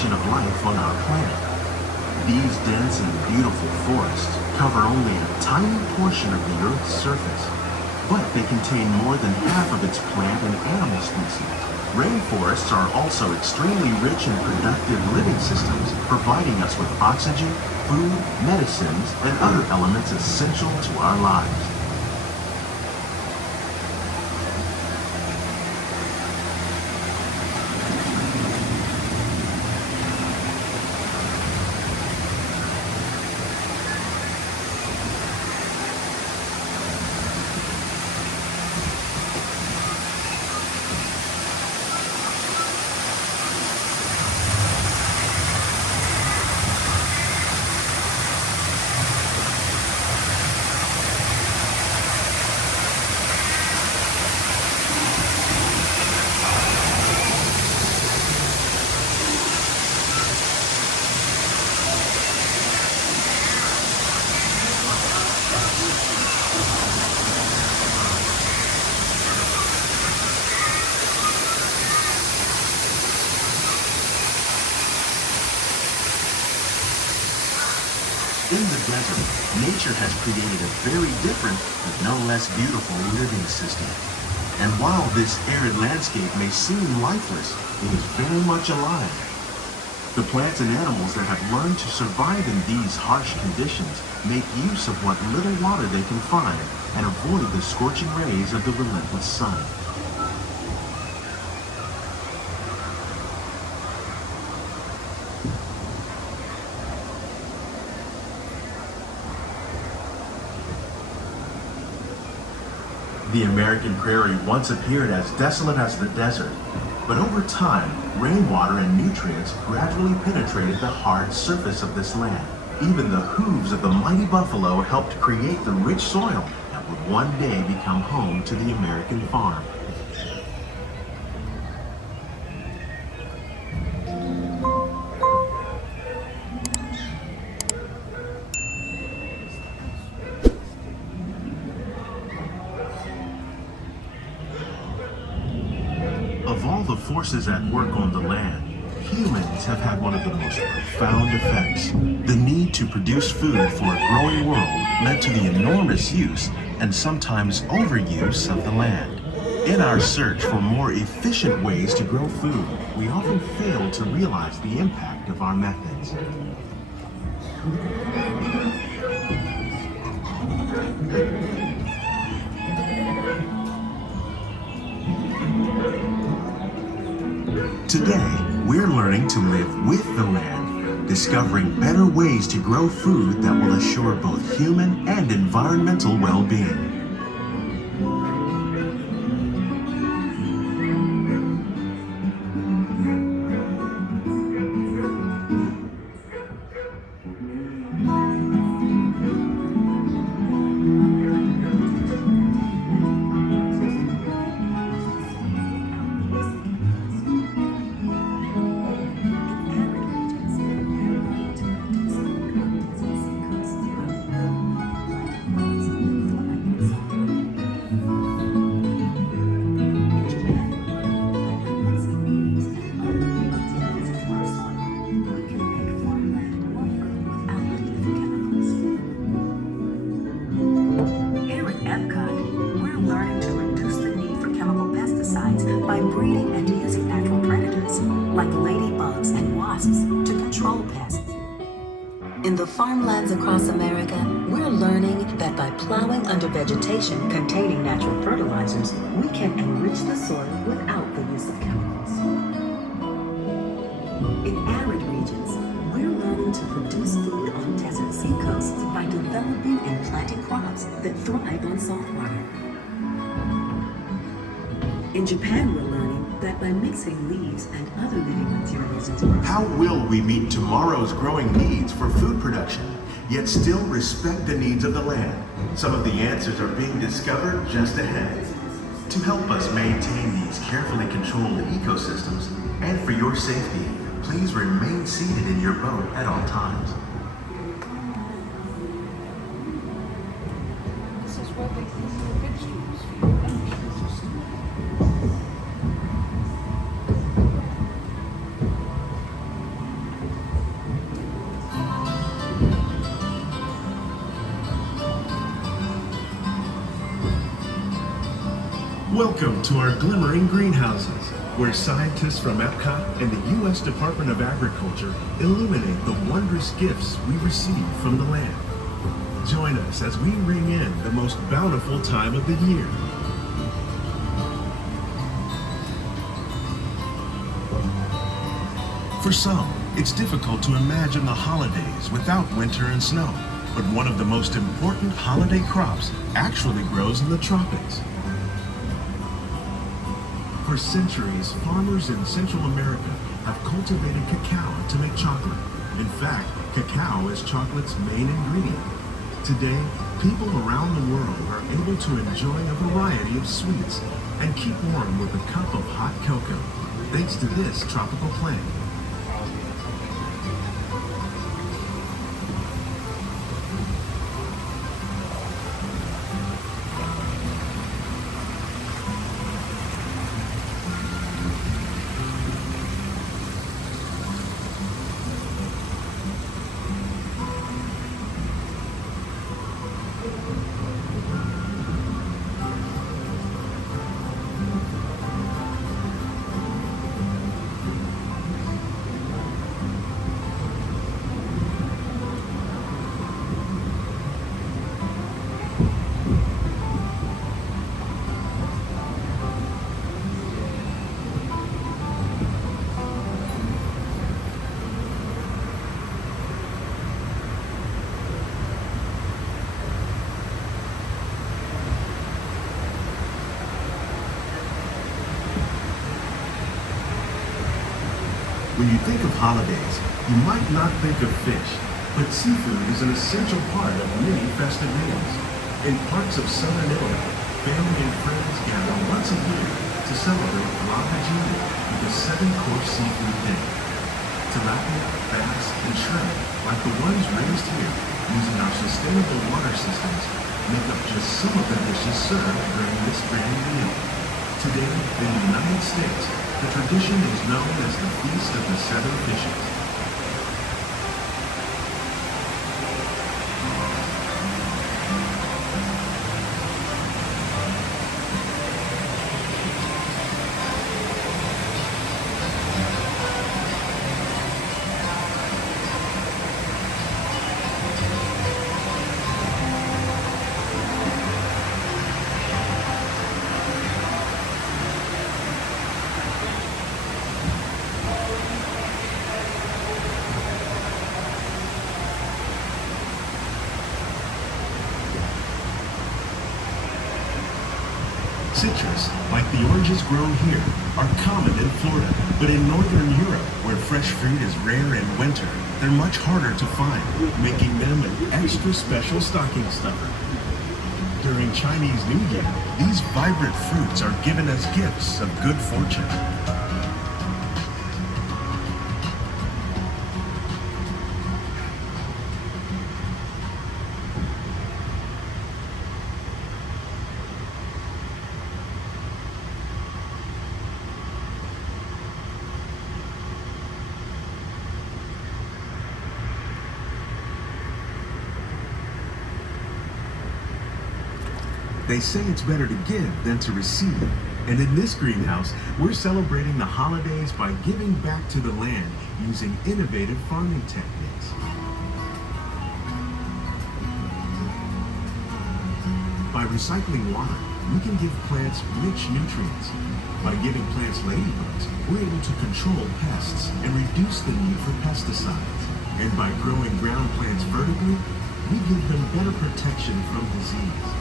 foundation of life on our planet. These dense and beautiful forests cover only a tiny portion of the Earth's surface, but they contain more than half of its plant and animal species. Rainforests are also extremely rich and productive living systems, providing us with oxygen, food, medicines, and other elements essential to our lives. In the desert, nature has created a very different, but no less beautiful living system. And while this arid landscape may seem lifeless, it is very much alive. The plants and animals that have learned to survive in these harsh conditions make use of what little water they can find and avoid the scorching rays of the relentless sun. The American prairie once appeared as desolate as the desert, but over time, rainwater and nutrients gradually penetrated the hard surface of this land. Even the hooves of the mighty buffalo helped create the rich soil that would one day become home to the American farm. Of all the forces at work on the land, humans have had one of the most profound effects. The need to produce food for a growing world led to the enormous use and sometimes overuse of the land. In our search for more efficient ways to grow food, we often fail to realize the impact of our methods. Today, we're learning to live with the land, discovering better ways to grow food that will assure both human and environmental well-being. Epcot, we're learning to reduce the need for chemical pesticides by breeding and using natural predators, like ladybugs and wasps, to control pests. In the farmlands across America, we're learning that by plowing under vegetation containing natural fertilizers, we can enrich the soil without the use of chemicals. In arid regions, we're learning to produce food on desert seacoasts by developing and planting crops that thrive on salt water. In Japan, we're learning that by mixing leaves and other living materials into our How will we meet tomorrow's growing needs for food production, yet still respect the needs of the land? Some of the answers are being discovered just ahead. To help us maintain these carefully controlled ecosystems, and for your safety, please remain seated in your boat at all times. This is where they use the vegetables for your lunch. Welcome to our glimmering greenhouses, where scientists from Epcot and the U.S. Department of Agriculture illuminate the wondrous gifts we receive from the land. Join us as we ring in the most bountiful time of the year. For some, it's difficult to imagine the holidays without winter and snow, but one of the most important holiday crops actually grows in the tropics. For centuries, farmers in Central America have cultivated cacao to make chocolate. In fact, cacao is chocolate's main ingredient. Today, people around the world are able to enjoy a variety of sweets and keep warm with a cup of hot cocoa, thanks to this tropical plant. When you think of holidays, you might not think of fish, but seafood is an essential part of many festive meals. In parts of southern Italy, family and friends gather once a year to celebrate La Regina with a 7-course seafood dinner. Tilapia, bass, and shrimp, like the ones raised here using our sustainable water systems, make up just some of the dishes served during this grand meal. Today, in the United States, the tradition is known as the Feast of the Seven Fishes. Citrus, like the oranges grown here, are common in Florida, but in northern Europe, where fresh fruit is rare in winter, they're much harder to find, making them an extra special stocking stuffer. During Chinese New Year, these vibrant fruits are given as gifts of good fortune. They say it's better to give than to receive. And in this greenhouse, we're celebrating the holidays by giving back to the land using innovative farming techniques. By recycling water, we can give plants rich nutrients. By giving plants ladybugs, we're able to control pests and reduce the need for pesticides. And by growing ground plants vertically, we give them better protection from disease.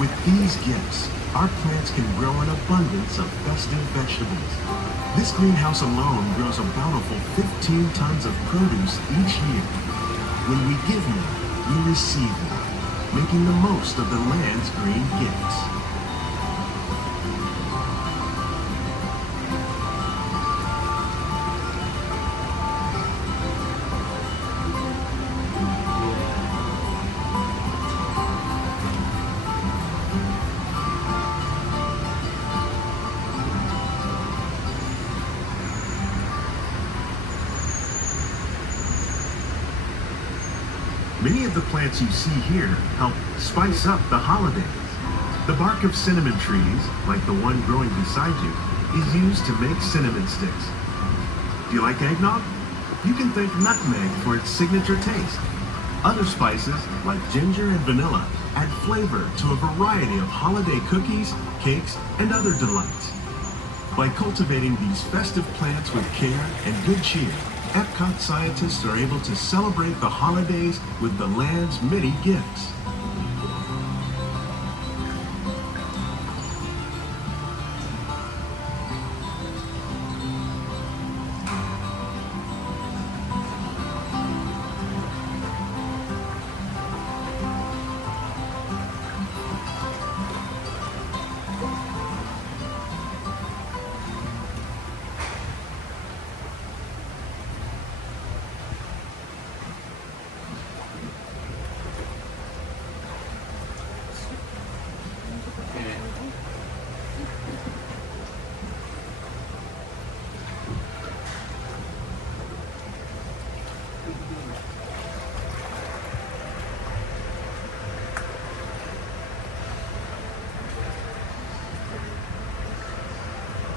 With these gifts, our plants can grow an abundance of festive vegetables. This greenhouse alone grows a bountiful 15 tons of produce each year. When we give more, we receive more. making the most of the land's green gifts. Many of the plants you see here help spice up the holidays. The bark of cinnamon trees, like the one growing beside you, is used to make cinnamon sticks. Do you like eggnog? You can thank nutmeg for its signature taste. Other spices, like ginger and vanilla, add flavor to a variety of holiday cookies, cakes, and other delights. By cultivating these festive plants with care and good cheer, Epcot scientists are able to celebrate the holidays with the land's many gifts.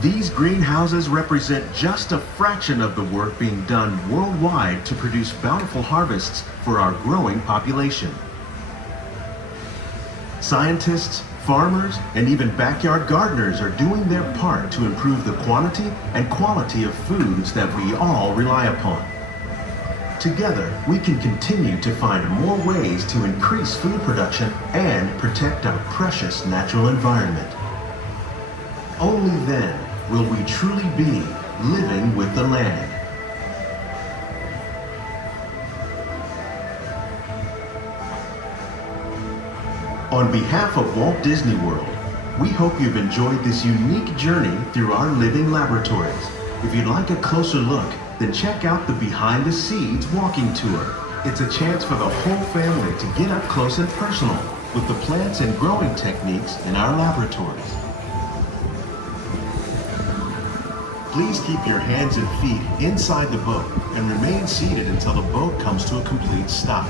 These greenhouses represent just a fraction of the work being done worldwide to produce bountiful harvests for our growing population. Scientists, farmers, and even backyard gardeners are doing their part to improve the quantity and quality of foods that we all rely upon. Together, we can continue to find more ways to increase food production and protect our precious natural environment. Only then will we truly be living with the land. On behalf of Walt Disney World, we hope you've enjoyed this unique journey through our living laboratories. If you'd like a closer look, then check out the Behind the Seeds walking tour. It's a chance for the whole family to get up close and personal with the plants and growing techniques in our laboratories. Please keep your hands and feet inside the boat and remain seated until the boat comes to a complete stop.